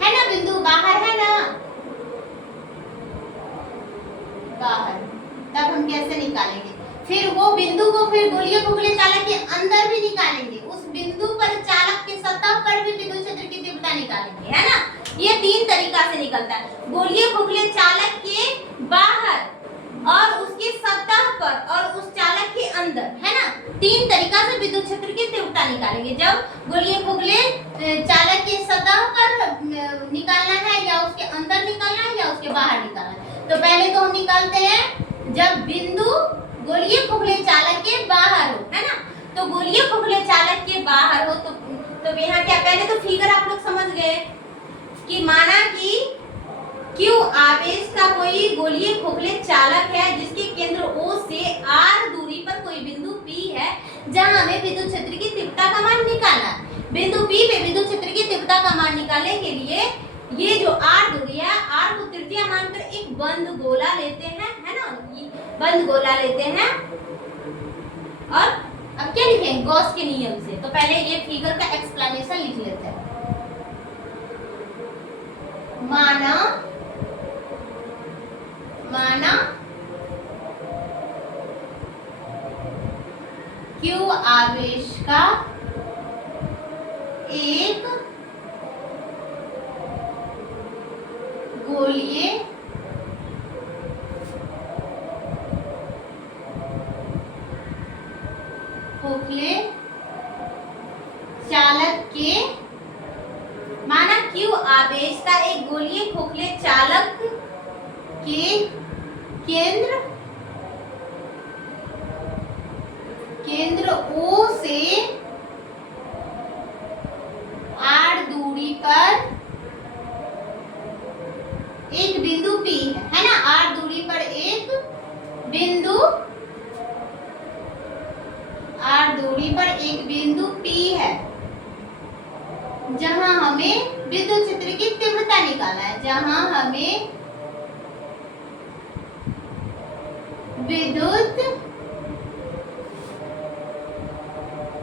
है ना, बिंदु बाहर है ना, बाहर, तब हम कैसे निकालेंगे? फिर वो बिंदु को फिर गोलीय खोखले चालक के अंदर भी निकालेंगे, उस बिंदु पर चालक के सतह पर भी विद्युत क्षेत्र की तीव्रता निकालेंगे, है ना। ये तीन तरीका से निकलता है, गोलीय खोखले चालक के बाहर और उसके सतह पर और उस चालक के अंदर, है ना। तीन तरीका से विद्युत क्षेत्र की तीव्रता निकालेंगे। जब गोलीय खोखले चालक के सतह पर निकालना है, या उसके अंदर निकालना है, या उसके बाहर निकालना है। तो पहले तो हम निकालते हैं जब बिंदु गोलीय खोखले चालक के बाहर हो, है ना। तो गोलीय खोखले चालक के बाहर हो तो यहाँ क्या, पहले तो फिगर आप लोग समझ गए कि माना कि Q आवेश का कोई गोलीय खोखले चालक है जिसके केंद्र O से R दूरी पर कोई बिंदु P है जहां हमें विद्युत क्षेत्र की तीव्रता का मान निकालना है। बिंदु P पे विद्युत क्षेत्र की तीव्रता का मान निकालने के लिए ये जो R दूरी है, R को तृतीया मानकर एक बंद गोला लेते हैं, है ना, बंद गोला लेते हैं। और अब क्या लिखेंगे? गॉस के नियम से। तो पहले ये फिगर का एक्सप्लेनेशन लिख लेते हैं। माना Q आवेश का एक गोलीय खोखले चालक के, माना Q आवेश का एक गोलीय खोखले चालक के केंद्र O से R दूरी पर एक बिंदु P है ना, R दूरी पर एक बिंदु, R दूरी पर एक बिंदु P है जहां हमें विद्युत क्षेत्र की तीव्रता निकालना है, जहां हमें विद्युत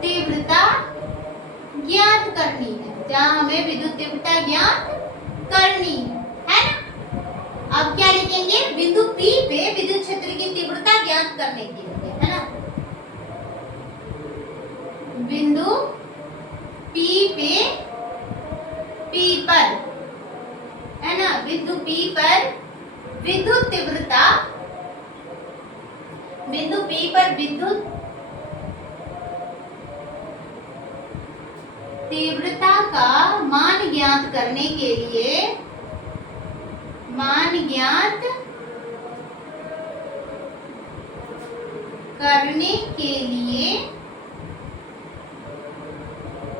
तीव्रता ज्ञात करनी है, जहां हमें विद्युत तीव्रता ज्ञात करनी है ना। अब क्या लिखेंगे? बिंदु P पे विद्युत क्षेत्र की तीव्रता ज्ञात करने के लिए, है ना, बिंदु P पे, P पर, है ना, बिंदु P पर विद्युत तीव्रता, बिंदु P पर विद्युत तीव्रता का मान ज्ञात करने के लिए, मान ज्ञात करने के लिए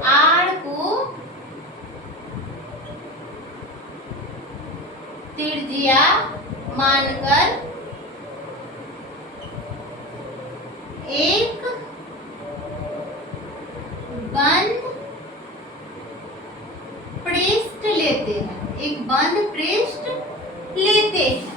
R को त्रिज्या मानकर एक बंद पृष्ठ लेते हैं, एक बंद पृष्ठ लेते हैं।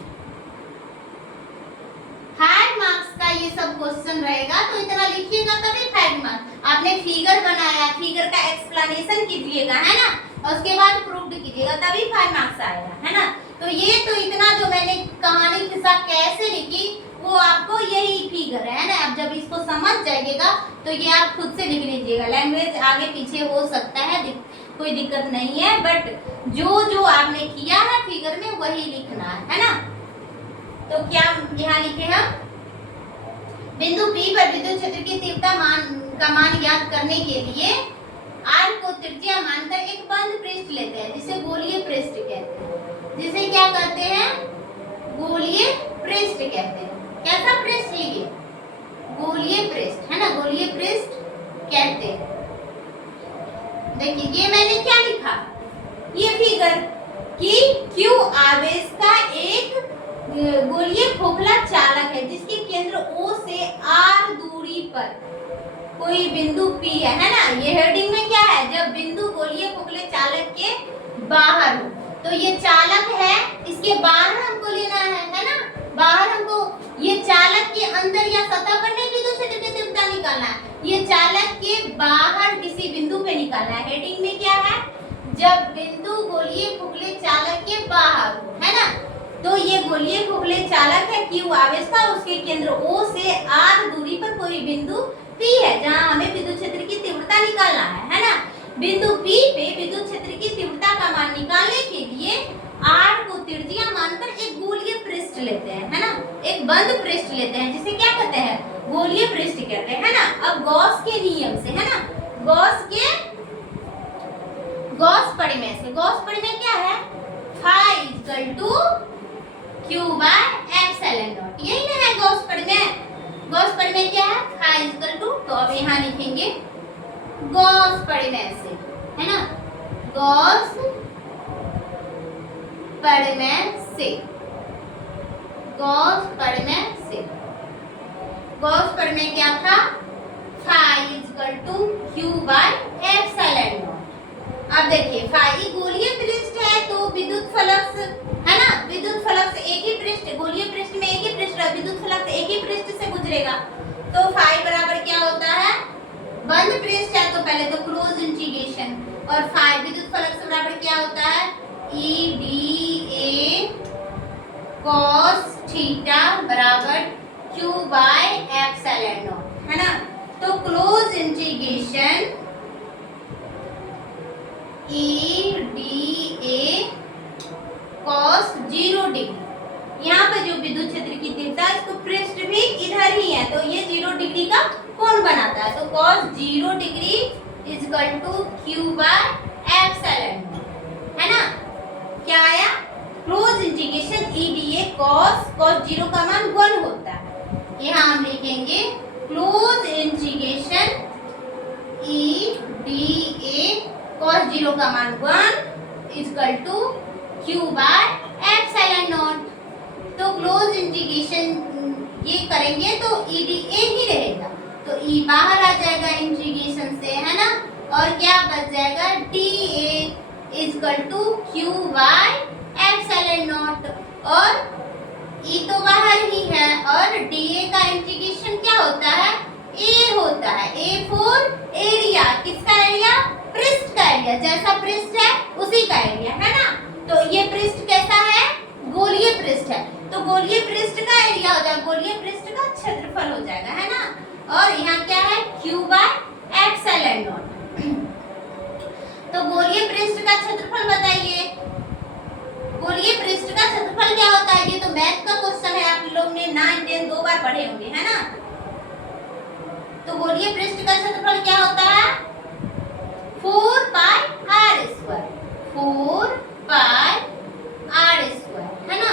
फाइव मार्क्स का ये सब क्वेश्चन रहेगा, तो इतना लिखिएगा तभी 5 मार्क्स। आपने फिगर बनाया, फिगर का एक्सप्लेनेशन कीजिएगा, है ना, और उसके बाद प्रूव्ड कीजिएगा, तभी 5 मार्क्स आएगा, है ना। तो ये तो इतना जो मैंने कहानी किस्सा कैसे लिखी वो आपको यही फिगर है ना। अब जब इसको समझ जाइएगा तो ये आप खुद से लिख लीजिएगा। लैंग्वेज आगे पीछे हो सकता है, कोई दिक्कत नहीं है, बट जो जो आपने किया है फिगर में वही लिखना है ना। तो क्या यहाँ लिखे हम, बिंदु P पर विद्युत क्षेत्र की तीव्रता का मान ज्ञात करने के लिए आर को त्रिज्या मानकर एक बंद पृष्ठ लेते हैं जिसे गोलीय पृष्ठ कहते हैं। जिसे क्या कहते हैं? गोलीय पृष्ठ कहते हैं। कैसा पृष्ठ? लिए गोलीय पृष्ठ, है ना, गोलीय पृष्ठ कहते हैं। देखिए ये मैंने क्या लिखा, ये फिगर कि Q आवेश का एक गोलीय खोखला चालक है जिसके केंद्र O से R दूरी पर कोई बिंदु P है ना। ये हेडिंग में क्या है? जब बिंदु गोलीय खोखले चालक के बाहर हो, तो ये चालक है, इसके बाहर हमको लेना है ना। बाहर हमको ये चालक के अंदर या सतह पर नहीं विद्युत क्षेत्र की तीव्रता निकालना है, ये चालक के बाहर किसी बिंदु पे निकालना है। हेडिंग में क्या है? जब बिंदु गोलीय खोखले चालक के बाहर हो, है ना। तो ये गोलीय खोखले चालक है Q आवेश का, उसके केंद्र O से R दूरी पर कोई बिंदु P है जहां हमें विद्युत क्षेत्र की तीव्रता निकालना है ना। बिंदु P पे विद्युत क्षेत्र की तीव्रता का मान निकालने के लिए R को त्रिज्या मानकर एक गोलीय पृष्ठ लेते हैं, है ना, एक बंद पृष्ठ लेते हैं जिसे क्या कहते हैं? गोलीय पृष्ठ कहते हैं, है ना। अब गॉस के नियम से, है ना, गॉस प्रमेय से, गॉस प्रमेय क्या है? Phi equal to Q by epsilon not, यही ना है गॉस प्रमेय। गॉस प्रमेय क्या है? फाई इक्वल टू, तो अब यहाँ लिखेंगे गॉस प्रमेय से, है ना, गॉस प्रमेय से, गॉस प्रमेय से। गॉस प्रमेय क्या था? Phi equal to Q by epsilon not. अब देखिए फाई गोलीय पृष्ठ है तो विद्युत फ्लक्स, है ना, विद्युत फ्लक्स एक ही पृष्ठ, गोलीय पृष्ठ में एक ही पृष्ठ है, विद्युत फ्लक्स एक ही पृष्ठ से गुजरेगा। तो फाई बराबर क्या होता है? बंद पृष्ठ है तो पहले तो क्लोज इंटीग्रेशन, और फाई विद्युत फ्लक्स बराबर क्या होता है? E dA cos थीटा बराबर Q बाय एप्सिलॉन नॉट, है ना। तो close integration E dA cos 0 degree, यहाँ पे जो विद्युत क्षेत्र की तीव्रता है इसको पृष्ठ भी इधर ही है तो ये 0 डिग्री का कोण बनाता है। तो cos 0 degree is equal to Q by epsilon not, है ना। क्या आया? Close integration E dA cos 0 का मान 1 होता है। यहाँ हम लिखेंगे close integration E dA cos 0 का मान 1 equal to Q by epsilon not. तो क्लोज इंटीग्रेशन ये करेंगे तो E dA ही रहेगा, तो E बाहर आ जाएगा इंटीग्रेशन से, है ना, और क्या बच जाएगा? dA equal to Q by epsilon not, और E तो बाहर ही है, और dA का इंटीग्रेशन क्या होता है? A होता है। A फॉर एरिया, किसका एरिया? पृष्ठ का एरिया, जैसा पृष्ठ है उसी का एरिया, है ना। तो ये पृष्ठ कैसा है? गोलीय पृष्ठ है, तो गोलीय पृष्ठ का एरिया हो जाएगा, गोलीय पृष्ठ का क्षेत्रफल हो जाएगा, है ना। और यहाँ क्या है? Q by epsilon not. तो गोलीय पृष्ठ का क्षेत्रफल बताइए, गोलीय पृष्ठ का क्षेत्रफल क्या होता है? ये तो मैथ का क्वेश्चन है, आप लोग ने 9, 10 दो बार पढ़े होंगे, है ना। तो गोलीय पृष्ठ का क्षेत्रफल क्या होता है? 4 pi r square, 4 pi r square, है ना,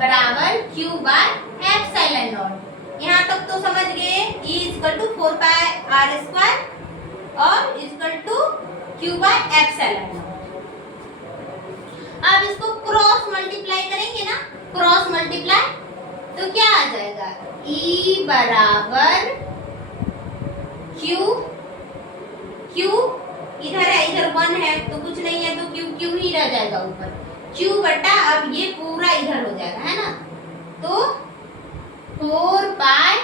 बराबर Q बाय एप्सिलॉन नॉट। यहाँ तक तो समझ गए। E equal to 4 pi r square और equal to Q by epsilon not. अब इसको क्रॉस मल्टीप्लाई करेंगे ना, क्रॉस मल्टीप्लाई, तो क्या आ जाएगा? E बराबर Q इधर है, इधर 1 है तो कुछ नहीं है, तो Q ही रह जाएगा ऊपर, Q बटा, अब ये पूरा इधर हो जाएगा, है ना। तो 4 pi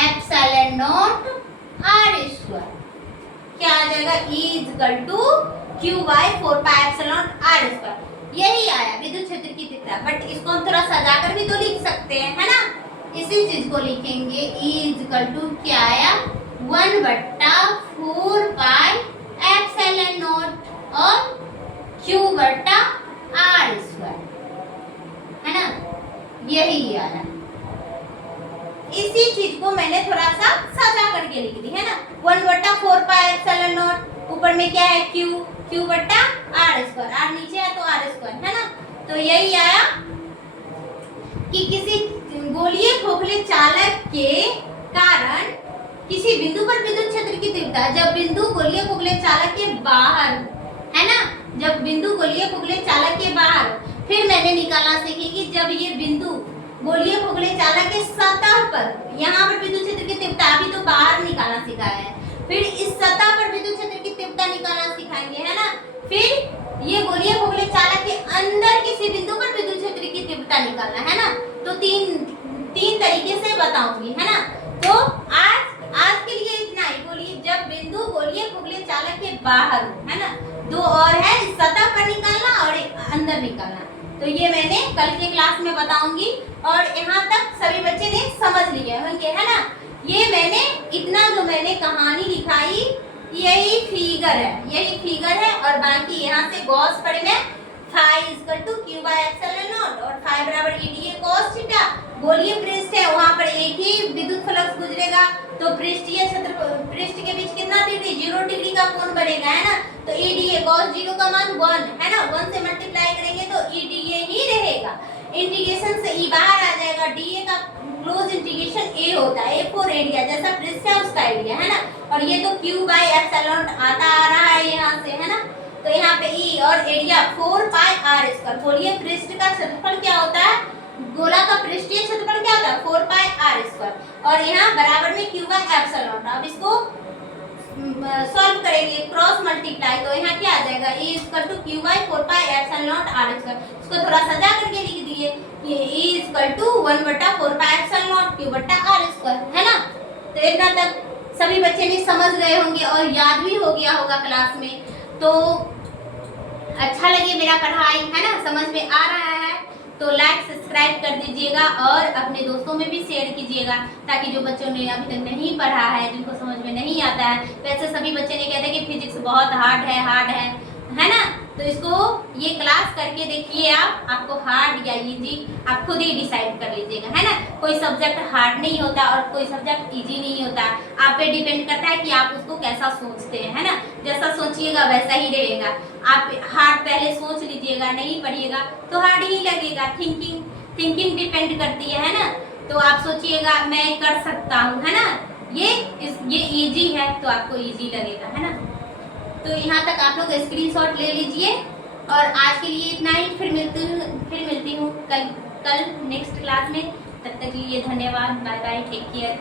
epsilon not r square क्या आ जाएगा? E equal to Q by 4 pi epsilon not r square. यही आया विद्युत क्षेत्र की तीव्रता, बट इसको हम थोड़ा सजाकर भी तो लिख सकते हैं, है ना। इसी चीज को लिखेंगे, E इक्वल टू क्या आया? 1 बट्टा 4 पाई एप्सिलॉन नॉट और Q बट्टा r स्क्वायर, है ना, यही आया। इसी चीज को मैंने थोड़ा सा सजा करके लिख दी है ना। 1/4 पाई एप्सिलॉन नॉट, ऊपर में क्या है क्यू, क्यू बट्टा आर स्क्वायर, आर नीचे है तो आर स्क्वायर है ना। तो यही आया कि किसी गोलीय खोखले चालक के कारण किसी बिंदु पर विद्युत क्षेत्र की तीव्रता, जब बिंदु गोलीय खोखले चालक के बाहर है ना, जब बिंदु गोलीय खोखले चालक के बाहर, फिर मैंने निकालना सीखी कि जब ये बिंदु गोलीय खोखले चालक के सतह पर, यहाँ पर विद्युत क्षेत्र की तीव्रता अभी तो बाहर निकालना सिखाया है, फिर इस सतह पर विद्युत क्षेत्र की तीव्रता निकालना सिखाएंगे है ना। फिर ये गोलीय खोखले चालक के अंदर किसी बिंदु पर विद्युत क्षेत्र की तीव्रता निकालना है ना। तो तीन तरीके से बताऊंगी है ना। तो आज के लिए इतना ही। बोलिए जब बिंदु गोलीय खोखले चालक के बाहर है ना, दो और है, सतह पर निकालना और अंदर निकालना। तो ये मैंने कल के क्लास में बताऊंगी और यहाँ तक सभी बच्चे ने समझ लिया होंगे है ना। ये मैंने इतना जो मैंने कहानी दिखाई यही फिगर है, यही फिगर है और बाकी यहाँ से गॉस पढ़े में phi = q by epsilon naught और phi बराबर EDA cos थीटा। गोलीय पृष्ठ है, वहाँ पर एक ही विद्युत फ्लक्स गुजरेगा तो पृष्ठीय क्षेत्र, पृष्ठ के बीच कितना डिग्री, 0 डिग्री का कोण बनेगा है ना। तो EDA cos 0 का मान 1 है ना, 1 से मल्टीप्लाई करेंगे तो EDA ही रहेगा। इंटीग्रेशन से E बाहर आ जाएगा, DA का क्लोज इंटीग्रेशन A होता है, A फॉर एरिया, जैसा पृष्ठ है उसका एरिया है ना। और ये तो q by epsilon आता आ रहा है यहाँ से है ना। तो यहाँ पे E और एरिया 4 पाई आर स्क्वायर। गोलीय पृष्ठ का क्षेत्रफल क्या होता है, गोला का पृष्ठीय क्षेत्रफल क्या होता है 4 पाई आर स्क्वायर और यहाँ बराबर में q by epsilon। अब इसको सॉल्व करेंगे, क्रॉस मल्टीप्लाई, तो यहाँ क्या आ जाएगा E = q by 4 pi epsilon r square. इसको थोड़ा सजा करके लिख दिए कि E = 1/4 पाई epsilon q बट्टा r स्क्वायर है ना। तो इतना तक सभी बच्चे ने समझ गए होंगे और याद भी हो गया होगा क्लास में। तो अच्छा लगे मेरा पढ़ाई है ना, समझ में आ रहा है तो लाइक सब्सक्राइब कर दीजिएगा और अपने दोस्तों में भी शेयर कीजिएगा ताकि जो बच्चों ने अभी तक नहीं पढ़ा है, जिनको समझ में नहीं आता है, वैसे सभी बच्चे ने कहते हैं कि फिजिक्स बहुत हार्ड है ना। तो इसको ये क्लास करके देखिए आप, आपको हार्ड या इजी आप खुद ही डिसाइड कर लीजिएगा है ना। कोई सब्जेक्ट हार्ड नहीं होता और कोई सब्जेक्ट इजी नहीं होता, आप पे डिपेंड करता है कि आप उसको कैसा सोचते हैं है ना। जैसा सोचिएगा वैसा ही रहेगा। आप हार्ड पहले सोच लीजिएगा, नहीं पढ़िएगा तो हार्ड ही लगेगा। थिंकिंग डिपेंड करती है ना। तो आप सोचिएगा मैं कर सकता हूँ है ना, ये इजी है तो आपको इजी लगेगा है ना। तो यहाँ तक आप लोग स्क्रीनशॉट ले लीजिए और आज के लिए इतना ही। फिर मिलती हूँ कल नेक्स्ट क्लास में। तब तक के लिए धन्यवाद, बाय बाय, टेक केयर।